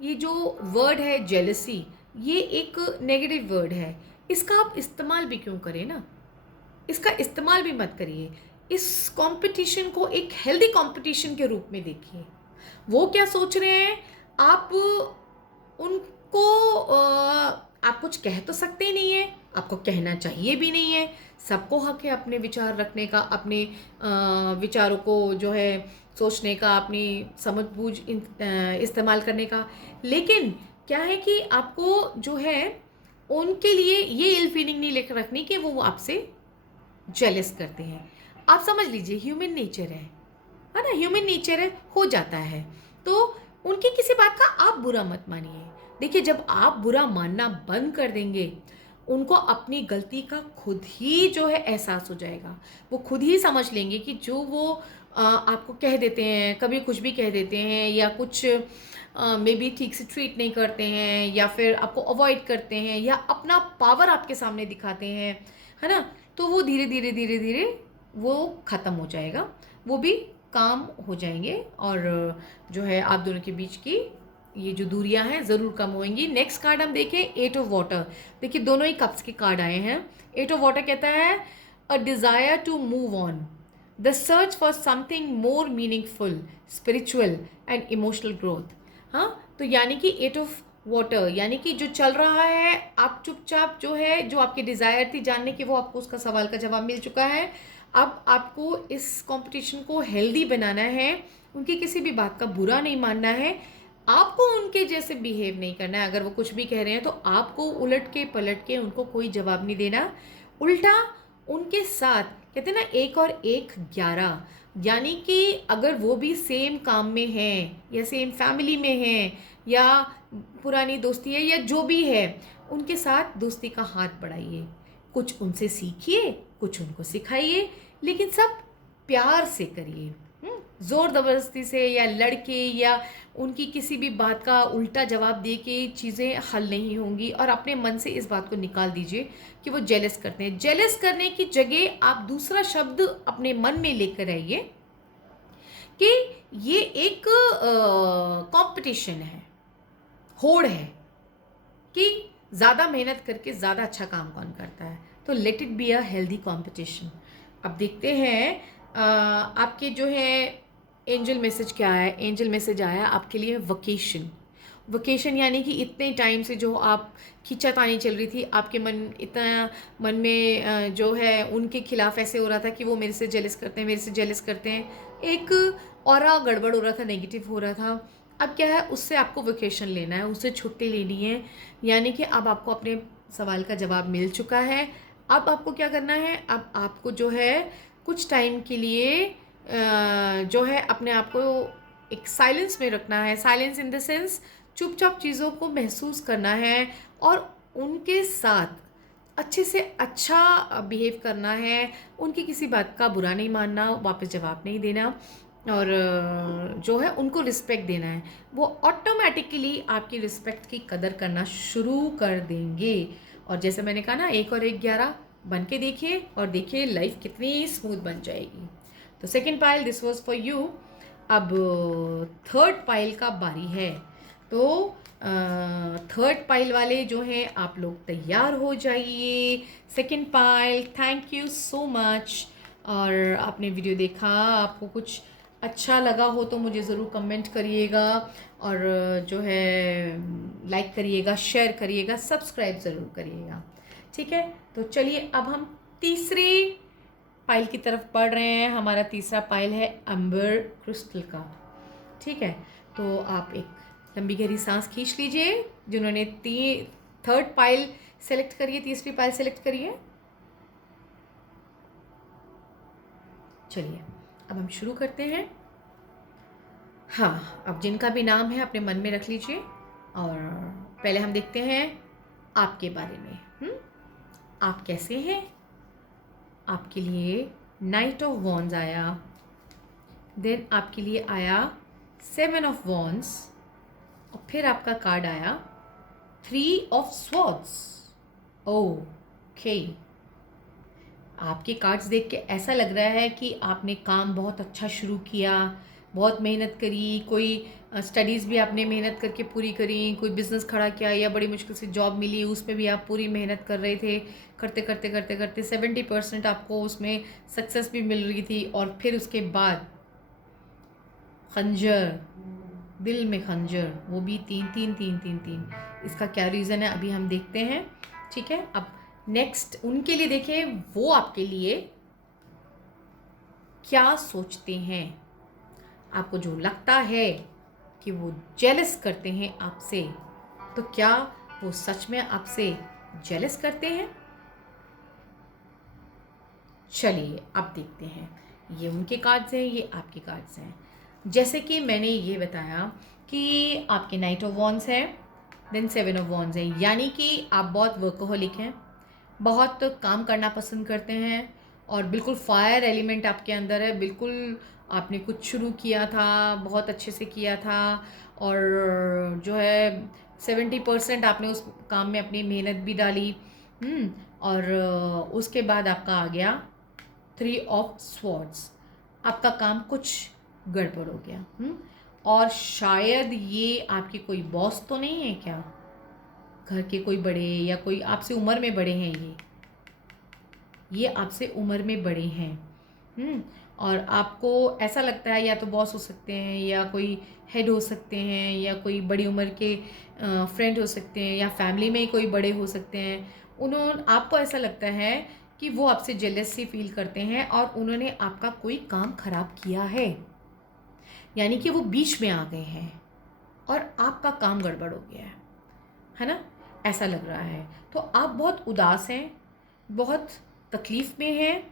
ये जो वर्ड है जेलसी, ये एक नेगेटिव वर्ड है, इसका आप इस्तेमाल भी क्यों करें ना, इसका इस्तेमाल भी मत करिए। इस कंपटीशन को एक हेल्दी कंपटीशन के रूप में देखिए। वो क्या सोच रहे हैं, आप उनको आप कुछ कह तो सकते ही नहीं है, आपको कहना चाहिए भी नहीं है। सबको हक है अपने विचार रखने का, अपने विचारों को जो है सोचने का, अपनी समझ बूझ इस्तेमाल करने का। लेकिन क्या है कि आपको जो है उनके लिए ये इल फीलिंग नहीं लेकर रखनी कि वो आपसे जेलस करते हैं। आप समझ लीजिए ह्यूमन नेचर है ना, ह्यूमन नेचर है, हो जाता है। तो उनकी किसी बात का आप बुरा मत मानिए। देखिए, जब आप बुरा मानना बंद कर देंगे, उनको अपनी गलती का खुद ही जो है एहसास हो जाएगा। वो खुद ही समझ लेंगे कि जो वो आपको कह देते हैं, कभी कुछ भी कह देते हैं, या कुछ मे बी ठीक से ट्रीट नहीं करते हैं, या फिर आपको अवॉइड करते हैं, या अपना पावर आपके सामने दिखाते हैं, है ना, तो वो धीरे धीरे धीरे धीरे वो ख़त्म हो जाएगा, वो भी काम हो जाएंगे, और जो है आप दोनों के बीच की ये जो दूरियां हैं ज़रूर कम होंगी। नेक्स्ट कार्ड हम देखें, एट ऑफ वाटर। देखिए, दोनों ही कप्स के कार्ड आए हैं। एट ऑफ वाटर कहता है a desire to move on, the search for something more meaningful, spiritual and emotional growth. हाँ, तो यानी कि एट ऑफ वाटर यानी कि जो चल रहा है, आप चुपचाप जो है, जो आपकी डिज़ायर थी जानने की, वो आपको उसका सवाल का जवाब मिल चुका है। अब आपको इस कंपटीशन को हेल्दी बनाना है, उनकी किसी भी बात का बुरा नहीं मानना है, आपको उनके जैसे बिहेव नहीं करना है। अगर वो कुछ भी कह रहे हैं तो आपको उलट के पलट के उनको कोई जवाब नहीं देना, उल्टा उनके साथ, कहते हैं ना, 1 और 1 11, यानी कि अगर वो भी सेम काम में हैं, या सेम फैमिली में हैं, या पुरानी दोस्ती है, या जो भी है, उनके साथ दोस्ती का हाथ बढ़ाइए। कुछ उनसे सीखिए, कुछ उनको सिखाइए, लेकिन सब प्यार से करिए। ज़ोर ज़बरदस्ती से या लड़के या उनकी किसी भी बात का उल्टा जवाब दे के चीज़ें हल नहीं होंगी। और अपने मन से इस बात को निकाल दीजिए कि वो जेलस करते हैं। जेलस करने की जगह आप दूसरा शब्द अपने मन में लेकर आइए कि ये एक कंपटीशन है, होड़ है कि ज़्यादा मेहनत करके ज़्यादा अच्छा काम कौन करता है। तो let it be a healthy competition. अब देखते हैं आपके जो है एंजल मैसेज क्या है। एंजल मैसेज आया आपके लिए वकेशन। वकेशन यानी कि इतने टाइम से जो आप खींचातानी चल रही थी, आपके मन में जो है उनके खिलाफ ऐसे हो रहा था कि वो मेरे से जेलस करते हैं, मेरे से जेलस करते हैं, एक ऑरा गड़बड़ हो रहा था, नेगेटिव हो रहा था। अब क्या है, उससे आपको वेकेशन लेना है, उससे छुट्टी लेनी है। यानी कि अब आपको अपने सवाल का जवाब मिल चुका है। अब आपको क्या करना है, अब आपको जो है कुछ टाइम के लिए जो है अपने आप को एक साइलेंस में रखना है। साइलेंस इन द सेंस चुपचाप चीज़ों को महसूस करना है, और उनके साथ अच्छे से अच्छा बिहेव करना है। उनकी किसी बात का बुरा नहीं मानना, वापस जवाब नहीं देना, और जो है उनको रिस्पेक्ट देना है। वो ऑटोमेटिकली आपकी रिस्पेक्ट की कदर करना शुरू कर देंगे। और जैसे मैंने कहा ना, 1 और 1 11 बन के देखिए और देखिए लाइफ कितनी स्मूथ बन जाएगी। तो second pile this was for you. अब थर्ड पाइल का बारी है। तो थर्ड पाइल वाले जो हैं आप लोग तैयार हो जाइए। Second pile, thank you so much. और आपने वीडियो देखा, आपको कुछ अच्छा लगा हो तो मुझे ज़रूर कमेंट करिएगा और जो है लाइक करिएगा, शेयर करिएगा, सब्सक्राइब ज़रूर करिएगा। ठीक है, तो चलिए अब हम तीसरी पाइल की तरफ बढ़ रहे हैं। हमारा तीसरा पाइल है अम्बर क्रिस्टल का। ठीक है, तो आप एक लंबी गहरी सांस खींच लीजिए। जिन्होंने थर्ड पाइल सेलेक्ट करिए, तीसरी पाइल सेलेक्ट करिए। चलिए अब हम शुरू करते हैं। हाँ, अब जिनका भी नाम है अपने मन में रख लीजिए और पहले हम देखते हैं आपके बारे में। आप कैसे हैं? आपके लिए नाइट ऑफ वॉन्ड्स आया, देन आपके लिए आया 7 ऑफ वॉन्ड्स और फिर आपका कार्ड आया 3 ऑफ स्वॉर्ड्स। ओके, आपके कार्ड्स देख के ऐसा लग रहा है कि आपने काम बहुत अच्छा शुरू किया, बहुत मेहनत करी, कोई स्टडीज़ भी आपने मेहनत करके पूरी करी, कोई बिज़नेस खड़ा किया या बड़ी मुश्किल से जॉब मिली, उसमें भी आप पूरी मेहनत कर रहे थे। करते करते करते करते 70% आपको उसमें सक्सेस भी मिल रही थी और फिर उसके बाद खंजर, दिल में खंजर, वो भी 3 3 3 3 3। इसका क्या रीज़न है अभी हम देखते हैं। ठीक है, अब नेक्स्ट उनके लिए देखिए, वो आपके लिए क्या सोचते हैं। आपको जो लगता है कि वो जेलस करते हैं आपसे, तो क्या वो सच में आपसे जेलस करते हैं? चलिए अब देखते हैं। ये उनके कार्ड्स हैं, ये आपके कार्ड्स हैं। जैसे कि मैंने ये बताया कि आपके नाइट ऑफ वॉन्ड्स हैं, देन 7 ऑफ वॉन्ड्स हैं, यानी कि आप बहुत वर्कोहलिक हैं, बहुत काम करना पसंद करते हैं और बिल्कुल फायर एलिमेंट आपके अंदर है। बिल्कुल आपने कुछ शुरू किया था, बहुत अच्छे से किया था और जो है 70% आपने उस काम में अपनी मेहनत भी डाली। और उसके बाद आपका आ गया 3 ऑफ स्वॉर्ड्स। आपका काम कुछ गड़बड़ हो गया। और शायद ये आपके कोई बॉस तो नहीं है क्या? घर के कोई बड़े या कोई आपसे उम्र में बड़े हैं? ये आपसे उम्र में बड़े हैं। और आपको ऐसा लगता है या तो बॉस हो सकते हैं या कोई हेड हो सकते हैं या कोई बड़ी उम्र के फ्रेंड हो सकते हैं या फैमिली में ही कोई बड़े हो सकते हैं। आपको ऐसा लगता है कि वो आपसे जेलसी फील करते हैं और उन्होंने आपका कोई काम खराब किया है, यानी कि वो बीच में आ गए हैं और आपका काम गड़बड़ हो गया है ना? ऐसा लग रहा है। तो आप बहुत उदास हैं, बहुत तकलीफ़ में हैं।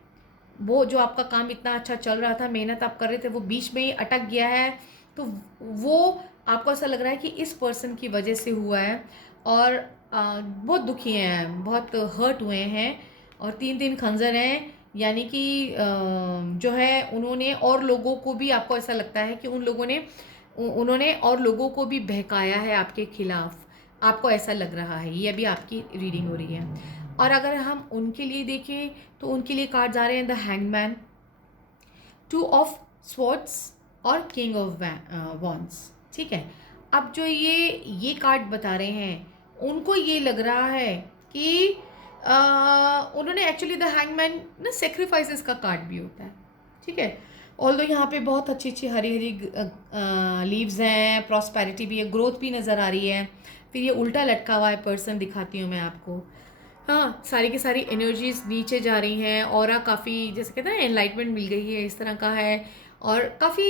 वो जो आपका काम इतना अच्छा चल रहा था, मेहनत आप कर रहे थे, वो बीच में ही अटक गया है। तो वो आपको ऐसा लग रहा है कि इस पर्सन की वजह से हुआ है और बहुत दुखी हैं, बहुत हर्ट हुए हैं और 3 3 खंजर हैं, यानी कि जो है उन्होंने और लोगों को भी, आपको ऐसा लगता है कि उन्होंने और लोगों को भी बहकाया है आपके खिलाफ। आपको ऐसा लग रहा है, ये अभी आपकी रीडिंग हो रही है। और अगर हम उनके लिए देखें तो उनके लिए कार्ड्स आ रहे हैं द हैंगमैन, 2 ऑफ स्वॉर्ड्स और किंग ऑफ वॉन्ड्स। ठीक है, अब जो ये कार्ड बता रहे हैं, उनको ये लग रहा है कि उन्होंने एक्चुअली द हैंगमैन ना सेक्रीफाइसेस का कार्ड भी होता है। ठीक है, ऑल्दो यहाँ पे बहुत अच्छी अच्छी हरी हरी लीव्स हैं, प्रॉस्पेरिटी भी है, ग्रोथ भी नज़र आ रही है। फिर ये उल्टा लटका हुआ है पर्सन, दिखाती हूँ मैं आपको। हाँ, सारी की सारी एनर्जीज नीचे जा रही हैं, ऑरा काफ़ी, जैसे कहते हैं एनलाइटमेंट मिल गई है, इस तरह का है। और काफ़ी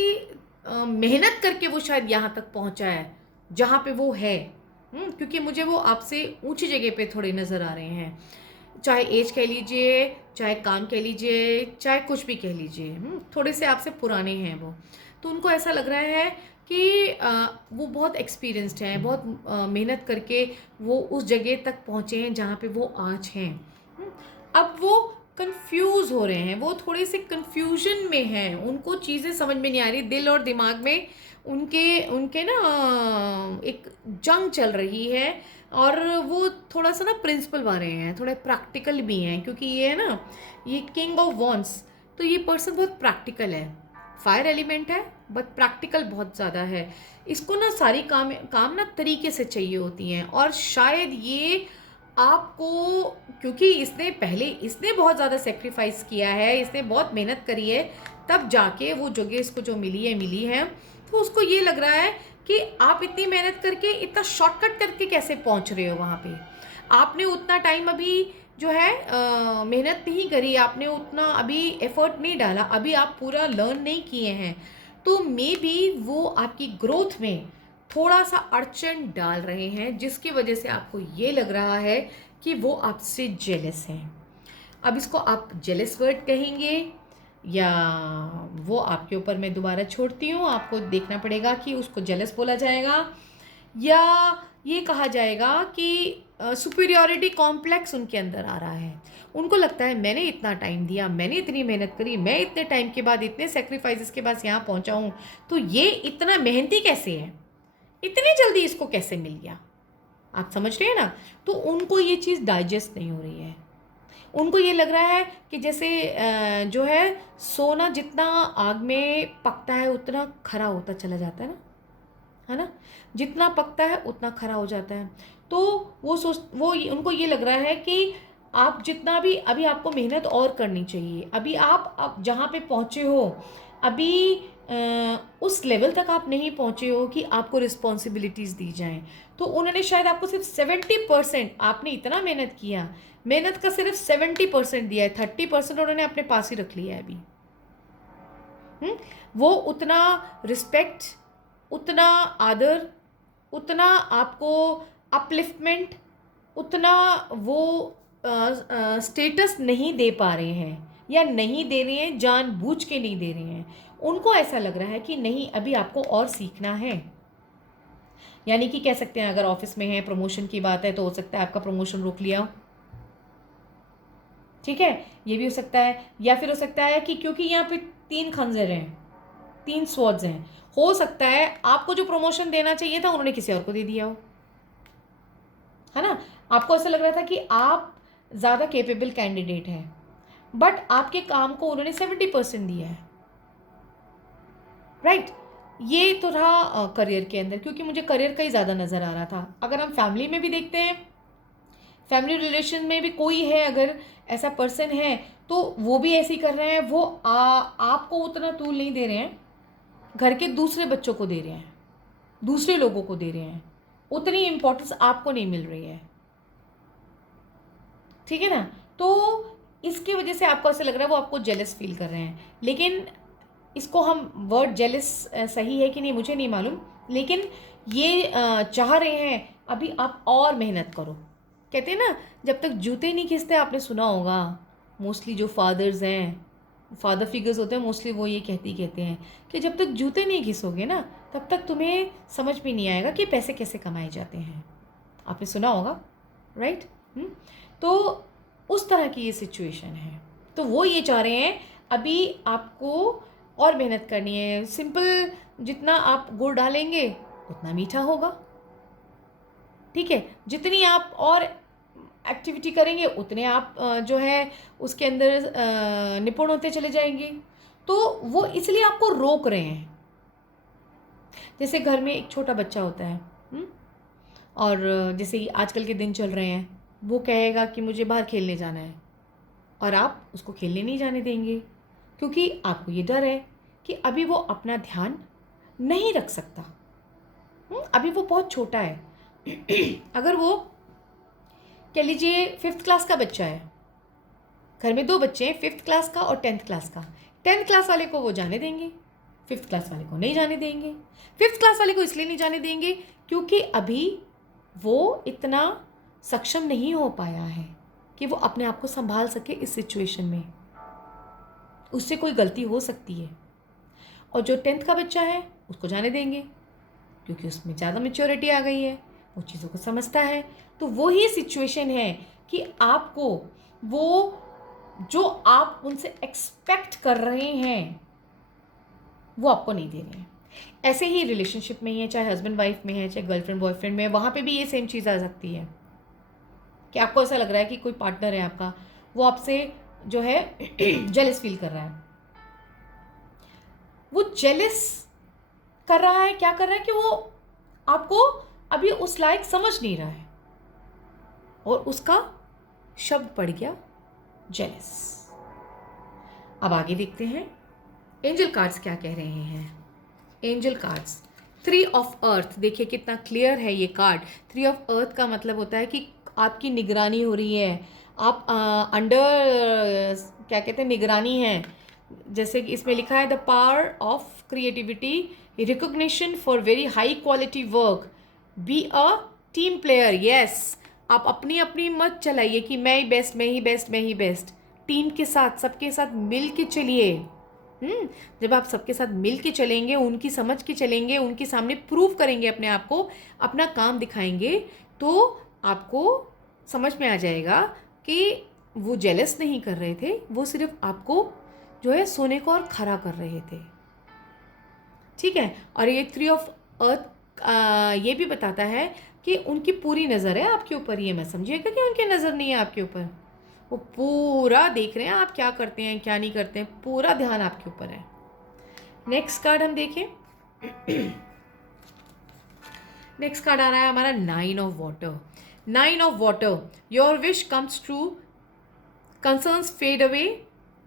मेहनत करके वो शायद यहाँ तक पहुँचा है जहाँ पे वो है। क्योंकि मुझे वो आपसे ऊंची जगह पे थोड़े नज़र आ रहे हैं, चाहे एज कह लीजिए, चाहे काम कह लीजिए, चाहे कुछ भी कह लीजिए। थोड़े से आपसे पुराने हैं वो। तो उनको ऐसा लग रहा है कि वो बहुत एक्सपीरियंस्ड हैं, बहुत मेहनत करके वो उस जगह तक पहुँचे हैं जहाँ पे वो आज हैं। अब वो कंफ्यूज हो रहे हैं, वो थोड़े से कंफ्यूजन में हैं, उनको चीज़ें समझ में नहीं आ रही। दिल और दिमाग में उनके ना एक जंग चल रही है। और वो थोड़ा सा ना प्रिंसिपल वाले हैं, थोड़े प्रैक्टिकल भी हैं, क्योंकि ये है ना, ये किंग ऑफ वॉन्स, तो ये पर्सन बहुत प्रैक्टिकल है। फायर एलिमेंट है बट प्रैक्टिकल बहुत ज़्यादा है। इसको ना सारी काम काम ना तरीके से चाहिए होती हैं, और शायद ये आपको, क्योंकि इसने बहुत ज़्यादा सेक्रीफाइस किया है, इसने बहुत मेहनत करी है, तब जाके वो जगह इसको जो मिली है, तो उसको ये लग रहा है कि आप इतनी मेहनत करके इतना शॉर्टकट करके कैसे पहुंच रहे हो वहाँ पे। आपने उतना टाइम अभी जो है मेहनत नहीं करी, आपने उतना अभी एफर्ट नहीं डाला, अभी आप पूरा लर्न नहीं किए हैं, तो मे बी वो आपकी ग्रोथ में थोड़ा सा अड़चन डाल रहे हैं, जिसकी वजह से आपको ये लग रहा है कि वो आपसे जेलस हैं। अब इसको आप जेलस वर्ड कहेंगे या वो आपके ऊपर मैं दोबारा छोड़ती हूँ, आपको देखना पड़ेगा कि उसको जेलस बोला जाएगा या ये कहा जाएगा कि सुपीरियॉरिटी कॉम्प्लेक्स उनके अंदर आ रहा है। उनको लगता है मैंने इतना टाइम दिया, मैंने इतनी मेहनत करी, मैं इतने टाइम के बाद इतने सेक्रीफाइसेस के बाद यहाँ पहुँचा हूँ, तो ये इतना मेहनती कैसे है, इतनी जल्दी इसको कैसे मिल गया। आप समझ रहे हैं ना। तो उनको ये चीज़ डाइजेस्ट नहीं हो रही है। उनको ये लग रहा है कि जैसे जो है सोना जितना आग में पकता है उतना खरा होता चला जाता है ना, जितना पकता है उतना खरा हो जाता है। तो उनको ये लग रहा है कि आप जितना भी अभी आपको मेहनत और करनी चाहिए, अभी आप जहाँ पे पहुँचे हो, अभी उस लेवल तक आप नहीं पहुँचे हो कि आपको रिस्पॉन्सिबिलिटीज़ दी जाएं। तो उन्होंने शायद आपको सिर्फ 70%, आपने इतना मेहनत किया, मेहनत का सिर्फ 70% दिया है, 30% उन्होंने अपने पास ही रख लिया है अभी। वो उतना रिस्पेक्ट, उतना आदर, उतना आपको अपलिफ्टमेंट, उतना वो स्टेटस नहीं दे पा रहे हैं, या नहीं दे रहे हैं, जानबूझ के नहीं दे रहे हैं। उनको ऐसा लग रहा है कि नहीं, अभी आपको और सीखना है। यानी कि कह सकते हैं अगर ऑफिस में है, प्रमोशन की बात है, तो हो सकता है आपका प्रमोशन रोक लिया, ठीक है, ये भी हो सकता है। या फिर हो सकता है कि क्योंकि यहाँ पे 3 खंजर हैं, 3 स्वॉर्ड्स हैं, हो सकता है आपको जो प्रमोशन देना चाहिए था उन्होंने किसी और को दे दिया हो, है ना। आपको ऐसा लग रहा था कि आप ज़्यादा केपेबल कैंडिडेट हैं, बट आपके काम को उन्होंने 70% दिया है, राइट। ये तो रहा करियर के अंदर, क्योंकि मुझे करियर का ही ज़्यादा नज़र आ रहा था। अगर हम फैमिली में भी देखते हैं, फैमिली रिलेशन में भी कोई है अगर ऐसा पर्सन है, तो वो भी ऐसे ही कर रहे हैं। वो आपको उतना तूल नहीं दे रहे हैं, घर के दूसरे बच्चों को दे रहे हैं, दूसरे लोगों को दे रहे हैं, उतनी इम्पोर्टेंस आपको नहीं मिल रही है, ठीक है ना। तो इसकी वजह से आपको ऐसा लग रहा है वो आपको जेलस फील कर रहे हैं। लेकिन इसको हम वर्ड जेलस सही है कि नहीं मुझे नहीं मालूम, लेकिन ये चाह रहे हैं अभी आप और मेहनत करो। कहते हैं ना, जब तक जूते नहीं घिसते, आपने सुना होगा, मोस्टली जो फादर्स हैं, फादर फिगर्स होते हैं, मोस्टली वो ये कहते हैं कि जब तक जूते नहीं घिसोगे ना, तब तक तुम्हें समझ भी नहीं आएगा कि पैसे कैसे कमाए जाते हैं। आपने सुना होगा, राइट। तो उस तरह की ये सिचुएशन है। तो वो ये चाह रहे हैं अभी आपको और मेहनत करनी है। सिंपल, जितना आप गुड़ डालेंगे उतना मीठा होगा, ठीक है। जितनी आप और एक्टिविटी करेंगे उतने आप जो है उसके अंदर निपुण होते चले जाएंगे। तो वो इसलिए आपको रोक रहे हैं। जैसे घर में एक छोटा बच्चा होता है, और जैसे आजकल के दिन चल रहे हैं, वो कहेगा कि मुझे बाहर खेलने जाना है, और आप उसको खेलने नहीं जाने देंगे, क्योंकि आपको ये डर है कि अभी वो अपना ध्यान नहीं रख सकता। अभी वो बहुत छोटा है। अगर वो कह लीजिए 5th क्लास का बच्चा है, घर में 2 बच्चे हैं, 5th क्लास का और 10th क्लास का। 10th क्लास वाले को वो जाने देंगे, 5th क्लास वाले को नहीं जाने देंगे। 5th क्लास वाले को इसलिए नहीं जाने देंगे क्योंकि अभी वो इतना सक्षम नहीं हो पाया है कि वो अपने आप को संभाल सके इस सिचुएशन में। उससे कोई गलती हो सकती है। और जो 10th का बच्चा है उसको जाने देंगे, क्योंकि उसमें ज़्यादा मैच्योरिटी आ गई है, वो चीज़ों को समझता है। तो वही सिचुएशन है कि आपको वो जो आप उनसे एक्सपेक्ट कर रहे हैं वो आपको नहीं दे रहे हैं। ऐसे ही रिलेशनशिप में ही है, चाहे हस्बैंड वाइफ में है, चाहे गर्लफ्रेंड बॉयफ्रेंड में है, वहाँ पे भी ये सेम चीज़ आ सकती है कि आपको ऐसा लग रहा है कि कोई पार्टनर है आपका, वो आपसे जो है जेलस फील कर रहा है। वो जेलस कर रहा है, क्या कर रहा है कि वो आपको अभी उस लायक समझ नहीं रहा है, और उसका शब्द पड़ गया जेलस। अब आगे देखते हैं एंजल कार्ड्स क्या कह रहे हैं। एंजल कार्ड्स, 3 ऑफ अर्थ, देखिए कितना क्लियर है ये कार्ड। 3 ऑफ अर्थ का मतलब होता है कि आपकी निगरानी हो रही है, आप अंडर क्या कहते हैं, निगरानी है। जैसे कि इसमें लिखा है the power of creativity, recognition for very high quality work, be a team player. Yes, आप अपनी अपनी मत चलाइए कि मैं ही बेस्ट, मैं ही बेस्ट, मैं ही बेस्ट। टीम के साथ, सबके साथ मिल के चलिए। जब आप सबके साथ मिल के चलेंगे, उनकी समझ के चलेंगे, उनके सामने प्रूव करेंगे अपने आप को, अपना काम दिखाएंगे, तो आपको समझ में आ जाएगा कि वो जेलस नहीं कर रहे थे, वो सिर्फ आपको जो है सोने को और खरा कर रहे थे। ठीक है। और ये 3 ऑफ अर्थ ये भी बताता है कि उनकी पूरी नज़र है आपके ऊपर। ये मत समझिएगा कि उनकी नज़र नहीं है आपके ऊपर, वो पूरा देख रहे हैं आप क्या करते हैं क्या नहीं करते हैं, पूरा ध्यान आपके ऊपर है। नेक्स्ट कार्ड हम देखें। नेक्स्ट कार्ड आ रहा है हमारा 9 of water. 9 of water, your wish comes true, concerns fade away,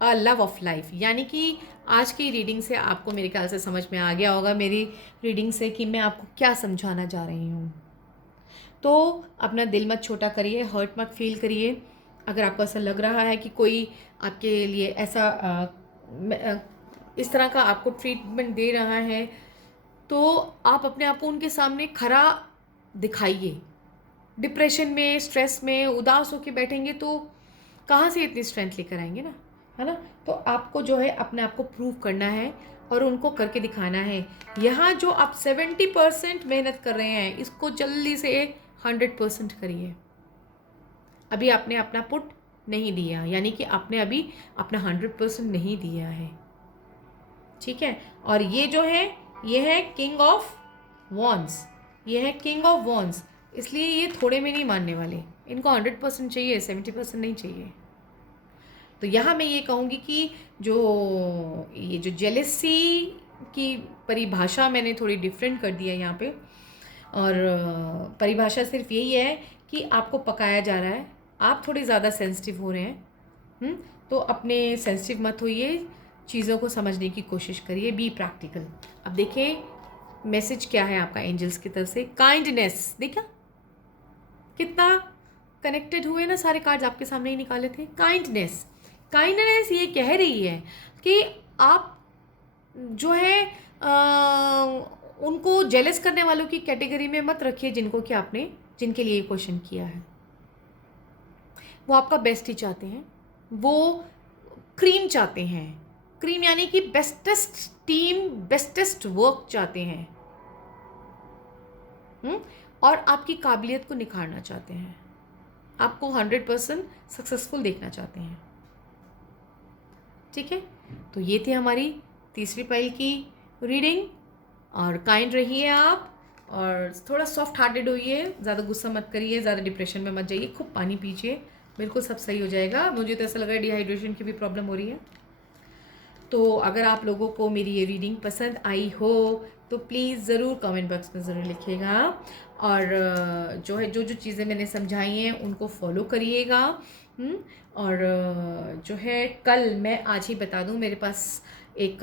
a love of life. यानी कि आज की रीडिंग से आपको मेरे ख्याल से समझ में आ गया होगा, मेरी रीडिंग से, कि मैं आपको क्या समझाना चाह रही हूँ। तो अपना दिल मत छोटा करिए, हर्ट मत फील करिए। अगर आपको ऐसा लग रहा है कि कोई आपके लिए ऐसा इस तरह का आपको ट्रीटमेंट दे रहा है, तो आप अपने आप को उनके सामने खरा दिखाइए। डिप्रेशन में, स्ट्रेस में, उदास होकर बैठेंगे तो कहाँ से इतनी स्ट्रेंथ लेकर आएंगे ना, है ना। तो आपको जो है अपने आप को प्रूव करना है और उनको करके दिखाना है। यहाँ जो आप 70% मेहनत कर रहे हैं, इसको जल्दी से 100% करिए। अभी आपने अपना पुट नहीं दिया, यानी कि आपने अभी अपना 100% नहीं दिया है। ठीक है। और ये जो है, ये है किंग ऑफ वॉन्ड्स, ये है किंग ऑफ वॉन्ड्स, इसलिए ये थोड़े में नहीं मानने वाले, इनको 100% चाहिए, 70% नहीं चाहिए। तो यहाँ मैं ये कहूँगी कि ये जो जेलेसी की परिभाषा मैंने थोड़ी डिफरेंट कर दी है यहाँ पे। और परिभाषा सिर्फ यही है कि आपको पकाया जा रहा है, आप थोड़े ज़्यादा सेंसिटिव हो रहे हैं। तो अपने सेंसिटिव मत होइए, चीज़ों को समझने की कोशिश करिए, बी प्रैक्टिकल। अब देखिए मैसेज क्या है आपका एंजल्स की तरफ से। काइंडनेस, देखा कितना कनेक्टेड हुए ना, सारे कार्ड्स आपके सामने ही निकाले थे। काइंडनेस, काइंडनेस ये कह रही है कि आप जो है उनको जेलस करने वालों की कैटेगरी में मत रखिए, जिनके लिए क्वेश्चन किया है। वो आपका बेस्ट ही चाहते हैं, वो क्रीम चाहते हैं, क्रीम यानी कि बेस्टेस्ट टीम, बेस्टेस्ट वर्क चाहते हैं। और आपकी काबिलियत को निखारना चाहते हैं, आपको 100% सक्सेसफुल देखना चाहते हैं। ठीक है। तो ये थी हमारी तीसरी पाइल की रीडिंग। और काइंड रहिए आप, और थोड़ा सॉफ्ट हार्टेड होइए, ज़्यादा गुस्सा मत करिए, ज़्यादा डिप्रेशन में मत जाइए, खूब पानी पीजिए, बिल्कुल सब सही हो जाएगा। मुझे तो ऐसा लग रहा है डिहाइड्रेशन की भी प्रॉब्लम हो रही है। तो अगर आप लोगों को मेरी ये रीडिंग पसंद आई हो तो प्लीज़ ज़रूर कमेंट बॉक्स में ज़रूर लिखिएगा, और जो है जो चीज़ें मैंने समझाई हैं उनको फॉलो करिएगा। और जो है कल मैं आज ही बता दूं, मेरे पास एक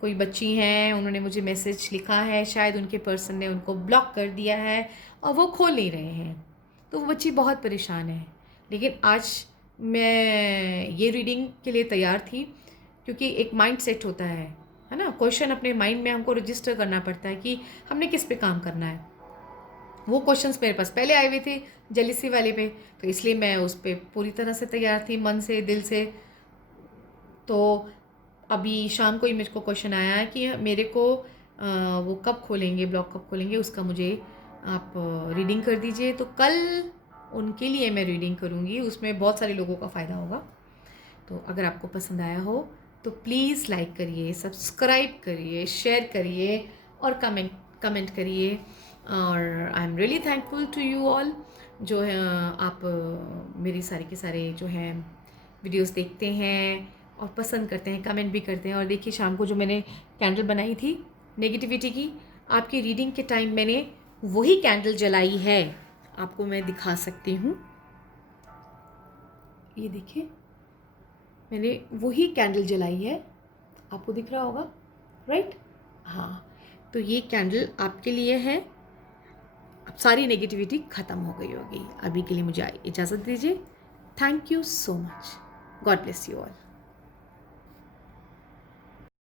कोई बच्ची हैं, उन्होंने मुझे मैसेज लिखा है, शायद उनके पर्सन ने उनको ब्लॉक कर दिया है और वो खोल नहीं रहे हैं। तो वो बच्ची बहुत परेशान है। लेकिन आज मैं ये रीडिंग के लिए तैयार थी, क्योंकि एक माइंड सेट होता है ना, क्वेश्चन अपने माइंड में हमको रजिस्टर करना पड़ता है कि हमने किस पे काम करना है। वो क्वेश्चंस मेरे पास पहले आए हुए थे जेलिसी वाले पे, तो इसलिए मैं उस पर पूरी तरह से तैयार थी, मन से, दिल से। तो अभी शाम को ही मुझको क्वेश्चन आया है कि मेरे को वो कब खोलेंगे, ब्लॉग कब खोलेंगे, उसका मुझे आप रीडिंग कर दीजिए। तो कल उनके लिए मैं रीडिंग करूँगी, उसमें बहुत सारे लोगों का फ़ायदा होगा। तो अगर आपको पसंद आया हो तो प्लीज़ लाइक करिए, सब्सक्राइब करिए, शेयर करिए, और कमेंट करिए। और I am really thankful to you all, जो है आप मेरी सारे के सारे जो हैं वीडियोस देखते हैं और पसंद करते हैं, कमेंट भी करते हैं। और देखिए शाम को जो मैंने कैंडल बनाई थी नेगेटिविटी की, आपकी रीडिंग के टाइम मैंने वही कैंडल जलाई है, आपको मैं दिखा सकती हूँ। ये देखिए मैंने वही कैंडल जलाई है, आपको दिख रहा होगा राइट? हाँ, तो ये कैंडल आपके लिए है। अब सारी नेगेटिविटी ख़त्म हो गई होगी। अभी के लिए मुझे इजाज़त दीजिए। Thank you so much. God bless you all.